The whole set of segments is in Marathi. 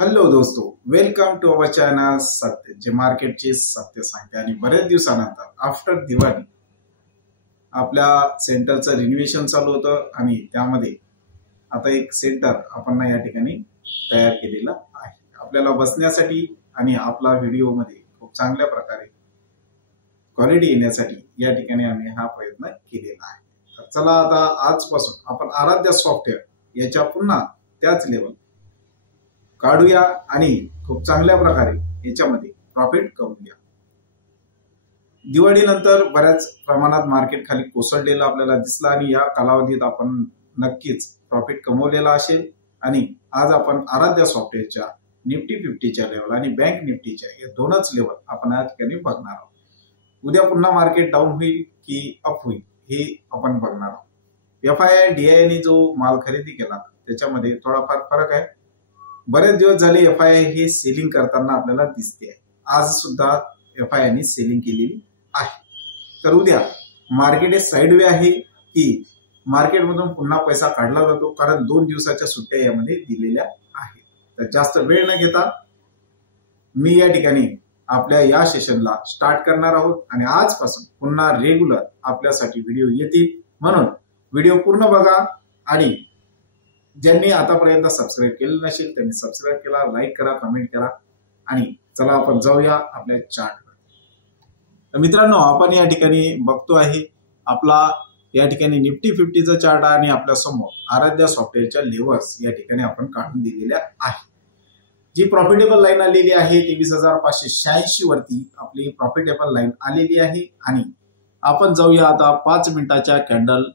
हॅलो दोस्तों, वेलकम टू अवर चॅनल सत्य, जे मार्केटचे सत्य सांगते। आणि बरेच दिवसानंतर आफ्टर दिवाळी आपल्या सेंटरचं रिनोव्हेशन चालू होतं आणि त्यामध्ये आता एक सेंटर आपण या ठिकाणी तयार केलेलं आहे आपल्याला बसण्यासाठी आणि आपला व्हिडिओ मध्ये खूप चांगल्या प्रकारे क्वालिटी येण्यासाठी या ठिकाणी आम्ही हा प्रयत्न केलेला आहे। तर चला आता आजपासून आपण आराध्य सॉफ्टवेअर याच्या पुन्हा त्याच लेवल काढूया आणि खूप चांगल्या प्रकारे याच्यामध्ये प्रॉफिट कमवूया। दिवाळीनंतर बऱ्याच प्रमाणात मार्केट खाली कोसळलेलं आपल्याला दिसलं आणि या कालावधीत आपण नक्कीच प्रॉफिट कमवलेला असेल। आणि आज आपण आराध्य सॉफ्टवेअरच्या निफ्टी 50च्या लेवल आणि बँक निफ्टीच्या या दोनच लेवल आपण या ठिकाणी बघणार आहोत। उद्या पुन्हा मार्केट डाऊन होईल की अप होईल हे आपण बघणार आहोत। FII DII ने जो माल खरेदी केला त्याच्यामध्ये थोडाफार फरक आहे। बरेच दिवस झाले FII हे सेलिंग करताना आपल्याला दिसते आहे। आज सुद्धा FII ने सेलिंग केलेली आहे। तर उद्या मार्केट हे साइडवे आहे की मार्केटमधून पुन्हा पैसा काढला जातो, कारण 2 दिवसाच्या सुट्ट्या यामध्ये दिलेल्या आहेत। तर जास्त वेळ न घेता मी या ठिकाणी आपल्या या सेशनला स्टार्ट करणार आहोत आणि आजपासून पुन्हा रेग्युलर आपल्यासाठी व्हिडिओ येतील, म्हणून व्हिडिओ पूर्ण बघा। आणि ज्यांनी आतापर्यंत सबस्क्राईब केलं नसेल त्यांनी सबस्क्राईब करा, लाईक करा, कमेंट करा। आणि चला आपण जाऊया आपल्या चार्टवर। तर मित्रांनो, आपण या ठिकाणी बघतो आहे आपला या ठिकाणी निफ्टी 50चा चार्ट आणि आपल्या समोर आराध्य सॉफ्टवेअरच्या लेव्हल्स या ठिकाणी आपण काढून दिलेल्या आहे। जी प्रॉफिटेबल लाईन आलेली आहे 23,586 वरती आपली प्रॉफिटेबल लाईन आलेली आहे। आणि आपण जाऊया आता 5 मिनिटाच्या कॅन्डल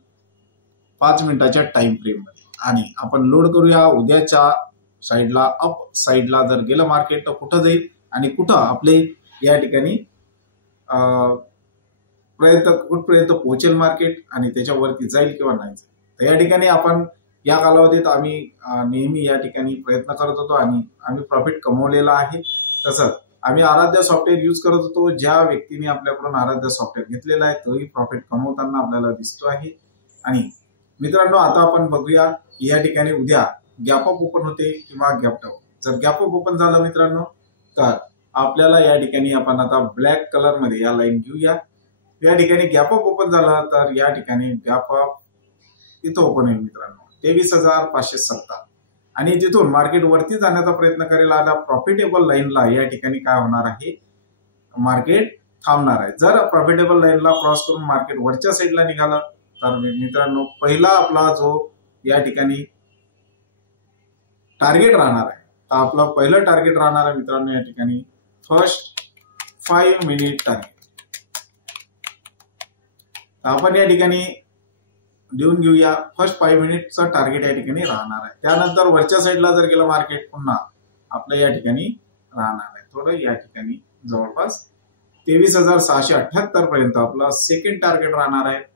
5 मिनिटाच्या टाइम फ्रेम मध्ये आणि आपण लोड करूया उद्याच्या साइडला। अप साइडला जर गेलं मार्केट तर कुठं जाईल आणि कुठं आपले या ठिकाणी कुठपर्यंत पोहोचेल मार्केट आणि त्याच्यावरती जाईल किंवा नाही जाईल। तर या ठिकाणी आपण या कालावधीत आम्ही नेहमी या ठिकाणी प्रयत्न करत होतो आणि आम्ही प्रॉफिट कमवलेला आहे। तसंच आम्ही आराध्य सॉफ्टवेअर यूज करत होतो। ज्या व्यक्तीने आपल्याकडून आराध्य सॉफ्टवेअर घेतलेला आहे तोही प्रॉफिट कमवताना आपल्याला दिसतो आहे। आणि मित्रांनो, आता आपण बघूया या ठिकाणी उद्या गॅप अप ओपन होते किंवा गॅप डाऊन। जर गॅप अप ओपन झालं मित्रांनो तर आपल्याला या ठिकाणी आपण आता ब्लॅक कलर मध्ये या लाईन घेऊया। या ठिकाणी गॅप अप ओपन झाला तर या ठिकाणी गॅप अप इथं ओपन होईल मित्रांनो 23,570 आणि तिथून मार्केट वरती जाण्याचा प्रयत्न करेल। आता प्रॉफिटेबल लाईनला या ठिकाणी काय होणार आहे, मार्केट थांबणार आहे। जर प्रॉफिटेबल लाईनला क्रॉस करून मार्केट वरच्या साईडला निघाला तर मित्रांनो पहिला आपला जो या ठिकाणी टार्गेट राहणार आहे, तर आपला पहिलं टार्गेट राहणार आहे मित्रांनो या ठिकाणी फर्स्ट 5 मिनिट टार्गेट। आपण या ठिकाणी देऊन घेऊया फर्स्ट 5 मिनिटचा टार्गेट या ठिकाणी राहणार आहे। त्यानंतर वरच्या साईडला जर गेलं मार्केट पुन्हा आपलं या ठिकाणी राहणार आहे थोडं या ठिकाणी जवळपास 23,678 पर्यंत आपला सेकंड टार्गेट राहणार आहे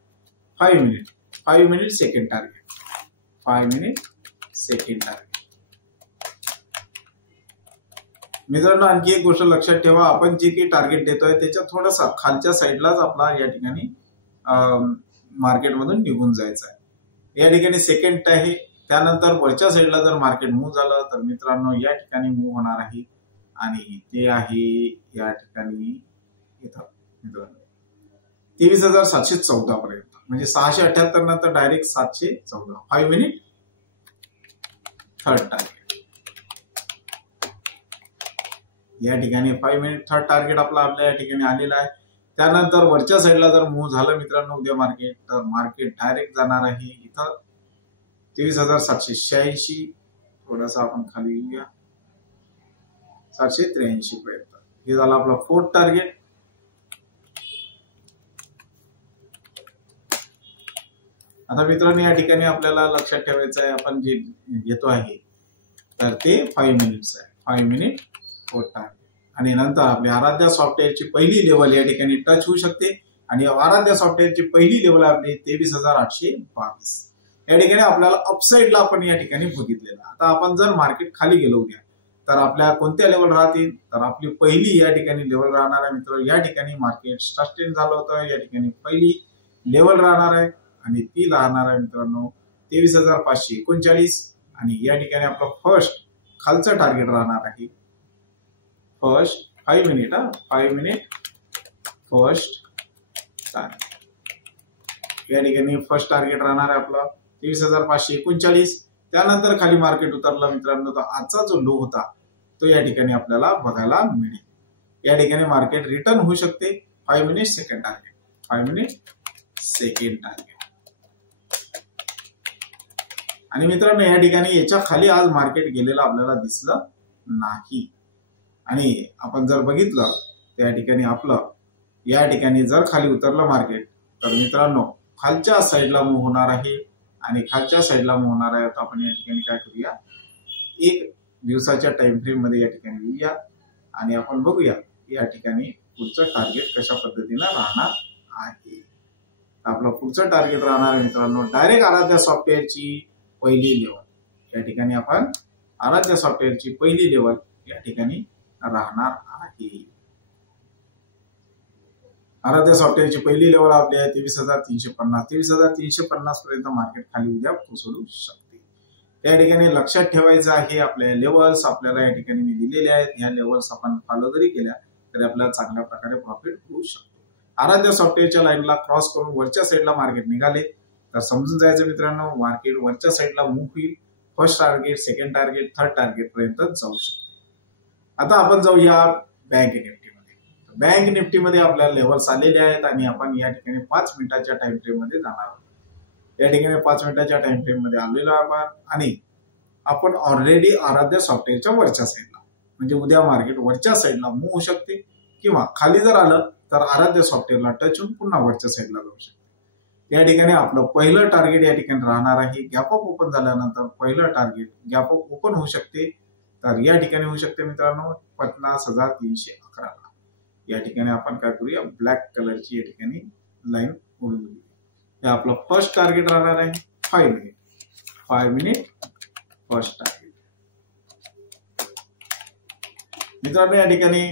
5 minute second target 5 minute second target. मित्रांनो, आणखी एक गोष्ट लक्षात ठेवा, आपण जे काही टार्गेट देतोय त्याच्या थोडासा खालच्या साईडलाच आपला या ठिकाणी मार्केटमधून निघून जायचं आहे। या ठिकाणी सेकंड आहे। त्यानंतर वरच्या साईडला जर मार्केट मूव्ह झालं तर मित्रांनो या ठिकाणी मूव्ह होणार आहे आणि ते आहे या ठिकाणी इथं मित्रांनो 23,714 पर्यंत, म्हणजे 678 नंतर डायरेक्ट 714 5 मिनिट थर्ड टार्गेट। या ठिकाणी 5 मिनिट थर्ड टार्गेट आपल्या या ठिकाणी आलेला आहे। त्यानंतर वरच्या साईडला जर मूव्ह झालं मित्रांनो उद्या मार्केट तर मार्केट डायरेक्ट जाणार आहे इथं 23,786, थोडासा आपण खाली येऊया 783 पर्यंत। हे झालं आपला फोर्थ टार्गेट। आता मित्रांनो या ठिकाणी आपल्याला लक्षात ठेवायचं आहे आपण जे घेतो आहे तर ते 5 मिनिट्स आहे 5 मिनिट फोर्थ टार्गेट। आणि नंतर आपल्या आराध्य सॉफ्टवेअरची पहिली लेवल या ठिकाणी टच होऊ शकते आणि आराध्य सॉफ्टवेअरची पहिली लेवल आपली 23,822। या ठिकाणी आपल्याला अपसाइडला आपण या ठिकाणी बघितलेलं। आता आपण जर मार्केट खाली गेलो उद्या तर आपल्या कोणत्या लेवल राहतील, तर आपली पहिली या ठिकाणी लेवल राहणार आहे मित्र। या ठिकाणी मार्केट सस्टेन झालं होतं, या ठिकाणी पहिली लेवल राहणार आहे आणि ती राहणार आहे मित्रांनो 23,539 आणि या ठिकाणी आपला फर्स्ट खालचं टार्गेट राहणार आहे first 5 minute 5 minute first target. या ठिकाणी फर्स्ट टार्गेट राहणार आहे आपलं 23,539. त्यानंतर खाली मार्केट उतरलं मित्रांनो, तर आजचा जो लो होता तो या ठिकाणी आपल्याला बघायला मिळेल. या ठिकाणी मार्केट रिटर्न होऊ शकते 5 minute second target 5 minute second target. आणि मित्रांनो या ठिकाणी याच्या खाली आज मार्केट गेलेलं आपल्याला दिसलं नाही. आणि आपण जर बघितलं तर या ठिकाणी आपलं या ठिकाणी जर खाली उतरलं मार्केट तर मित्रांनो खालच्या साईडला मूव्ह होणार आहे. आणि खालच्या साईडला मूव्ह होणार आहे तर आपण या ठिकाणी काय करूया, एक दिवसाच्या टाइम फ्रेम मध्ये या ठिकाणी येऊया आणि आपण बघूया या ठिकाणी पुढचं टार्गेट कशा पद्धतीनं राहणार आहे. आपलं पुढचं टार्गेट राहणार आहे मित्रांनो डायरेक्ट आराध्या सॉफ्टवेअरची पहिली लेवल. या ठिकाणी आपण आराध्या सॉफ्टवेअरची पहिली लेवल या ठिकाणी राहणार आहे. आराध्या सॉफ्टवेअरची पहिली लेवल आपली आहे 23,350. 23,350 पर्यंत मार्केट खाली उद्या पोहोचू शकते. त्या ठिकाणी लक्षात ठेवायचं आहे आपल्या लेवल्स आपल्याला या ठिकाणी मी दिलेले आहेत. ह्या लेवल्स आपण फॉलो जरी केल्या तरी आपल्याला चांगल्या प्रकारे प्रॉफिट होऊ शकतो. आराध्या सॉफ्टवेअरच्या लाईनला क्रॉस करून वरच्या साईडला मार्केट निघाले तर समजून जायचं मित्रांनो मार्केट वरच्या साईडला मूव्ह होईल. First target second target third target पर्यंत जाऊ शकतो. आता आपण जाऊया बँक निफ्टीमध्ये. बँक निफ्टीमध्ये आपल्याला लेवल्स आलेले आहेत आणि आपण या ठिकाणी 5 मिनिटाच्या टाइम फ्रेम मध्ये जाणार आहोत. या ठिकाणी 5 मिनिटाच्या टाइम फ्रेम मध्ये आलेलो आपण आणि आपण ऑलरेडी आराध्या सॉफ्टवेअरच्या वरच्या साईडला म्हणजे उद्या मार्केट वरच्या साईडला मूव्ह होऊ शकते किंवा खाली जर आलं तर आराध्य सॉफ्टवेअरला टच होऊन पुन्हा वरच्या साईडला जाऊ शकते. या ठिकाणी आपलं पहिलं टार्गेट या ठिकाणी राहणार आहे. गॅप अप ओपन झाल्यानंतर पहिलं टार्गेट गॅप अप ओपन होऊ शकते तर या ठिकाणी होऊ शकते मित्रांनो 50,311. या ठिकाणी आपण काय करूया ब्लॅक कलरची या ठिकाणी लाईन ओढून घेऊया. हे आपलं फर्स्ट टार्गेट राहणार आहे 5 मिनिट फर्स्ट टार्गेट. मित्रांनो या ठिकाणी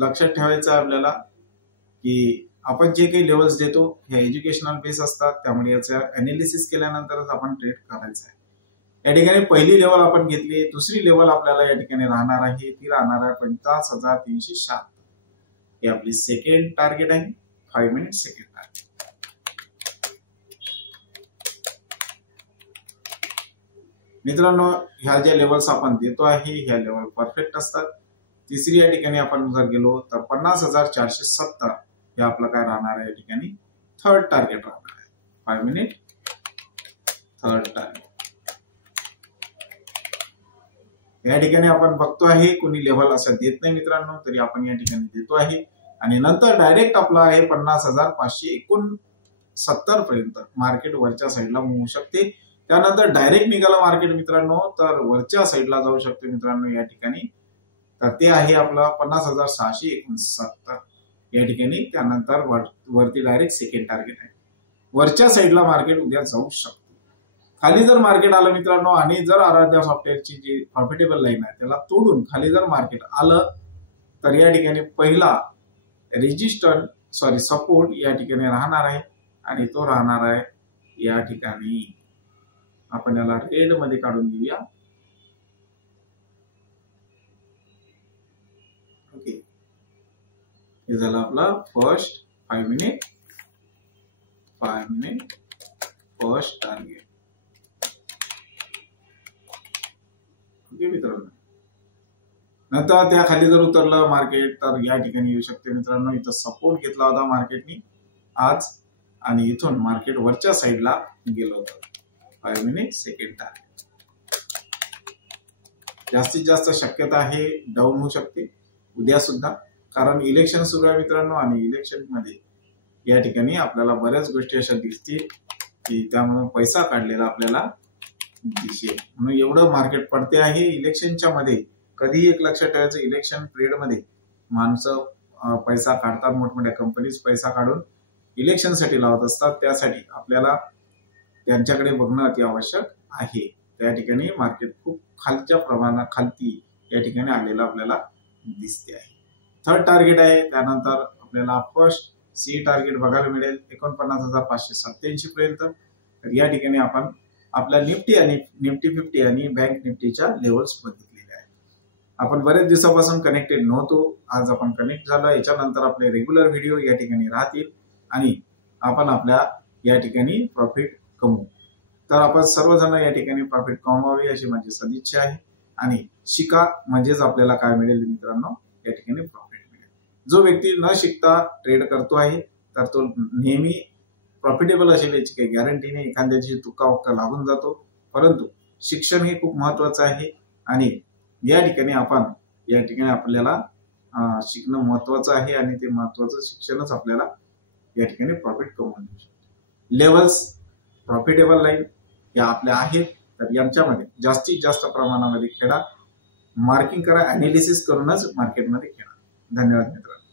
लक्षात ठेवायचं आपल्याला की आपण जे काही लेवल्स देतो हे एज्युकेशनल बेस असतात त्यामुळे याचा अनालिसिस केल्यानंतरच आपण ट्रेड करायचं आहे. या ठिकाणी पहिली लेवल आपण घेतली. दुसरी लेवल आपल्याला या ठिकाणी राहणार आहे ती राहणार आहे 50,376. हे आपली सेकंड टार्गेट आहे 5 मिनिट सेकंड टार्गेट. मित्रांनो ह्या ज्या लेवल्स आपण देतो आहे ह्या लेवल परफेक्ट असतात. तिसरी या ठिकाणी आपण जर गेलो तर 50,470 हे आपलं काय राहणार आहे या ठिकाणी थर्ड टार्गेट राहणार आहे 5 मिनिट थर्ड टार्गेट. या ठिकाणी आपण बघतो आहे कोणी लेवल असं देत नाही मित्रांनो तरी आपण या ठिकाणी देतो आहे आणि नंतर डायरेक्ट आपला आहे 50,569 पर्यंत मार्केट वरच्या साईडला मूव्ह होऊ शकते. त्यानंतर डायरेक्ट निघालं मार्केट मित्रांनो तर वरच्या साईडला जाऊ शकते मित्रांनो या ठिकाणी तर ते आहे आपलं 50,669 या ठिकाणी. त्यानंतर वरती डायरेक्ट सेकंड टार्गेट आहे. वरच्या साईडला मार्केट उद्या जाऊ शकतो. खाली जर मार्केट आलं मित्रांनो आणि जर आराध्या सॉफ्टवेअरची जी प्रॉफिटेबल लाईन आहे त्याला तोडून खाली जर मार्केट आलं तर या ठिकाणी पहिला सपोर्ट या ठिकाणी राहणार आहे आणि तो राहणार आहे या ठिकाणी आपण याला रेड मध्ये काढून घेऊया. ओके हे झालं आपला first 5 minute first target. Okay मित्रांनो नंतर त्या खाली जर उतरलं मार्केट तर या ठिकाणी येऊ शकते मित्रांनो. इथं सपोर्ट घेतला होता मार्केटनी आज आणि इथून मार्केट वरच्या साईडला गेलं होतं 5 मिनिट सेकंड टार्गेट. जास्तीत जास्त शक्यता आहे डाऊन होऊ शकते उद्या सुद्धा कारण इलेक्शन सुरू आहे मित्रांनो आणि इलेक्शन मध्ये या ठिकाणी आपल्याला बऱ्याच गोष्टी अशा दिसतील की त्यामुळे पैसा काढलेला आपल्याला दिसेल. म्हणून एवढं मार्केट पडते आहे इलेक्शनच्या मध्ये. कधी एक लक्षात ठेवायचं इलेक्शन पिरियड मध्ये माणसं पैसा काढतात. मोठमोठ्या कंपनीज पैसा काढून इलेक्शनसाठी लावत असतात. त्यासाठी आपल्याला त्यांच्याकडे बघणं अति आवश्यक आहे. त्या ठिकाणी मार्केट खूप खालच्या प्रमाणात खालती या ठिकाणी आलेलं आपल्याला दिसते आहे. थर्ड टार्गेट आहे. त्यानंतर आपल्याला फर्स्ट सी टार्गेट बघायला मिळेल 49,587 पर्यंत. तर या ठिकाणी आपण आपल्या निफ्टी 50 आणि बँक निफ्टीच्या लेवल्स बघितलेल्या आहेत. आपण बरेच दिवसापासून कनेक्टेड नव्हतो, आज आपण कनेक्ट झालो. याच्यानंतर आपले रेग्युलर व्हिडिओ या ठिकाणी राहतील आणि आपण आपल्या या ठिकाणी प्रॉफिट कमवू. तर आपण सर्वजण या ठिकाणी प्रॉफिट कमवावे अशी माझी सदिच्छा आहे. आणि शिका म्हणजेच आपल्याला काय मिळेल मित्रांनो, या ठिकाणी प्रॉफिट मिळेल. जो व्यक्ती न शिकता ट्रेड करतो आहे तर तो नेहमी प्रॉफिटेबल असेल याची काही गॅरंटी नाही. एखाद्याची तुक्का लागून जातो, परंतु शिक्षण हे खूप महत्वाचं आहे आणि या ठिकाणी आपल्याला शिकणं महत्वाचं आहे आणि ते महत्वाचं शिक्षणच आपल्याला या ठिकाणी प्रॉफिट कमवून देऊ शकतो. लेवल्स, प्रॉफिटेबल लाईन या आपल्या आहेत, तर यांच्यामध्ये जास्तीत जास्त प्रमाणामध्ये खेळा, मार्किंग करा, अनालिसिस करूनच मार्केटमध्ये खेळा. धन्यवाद मित्रांनो.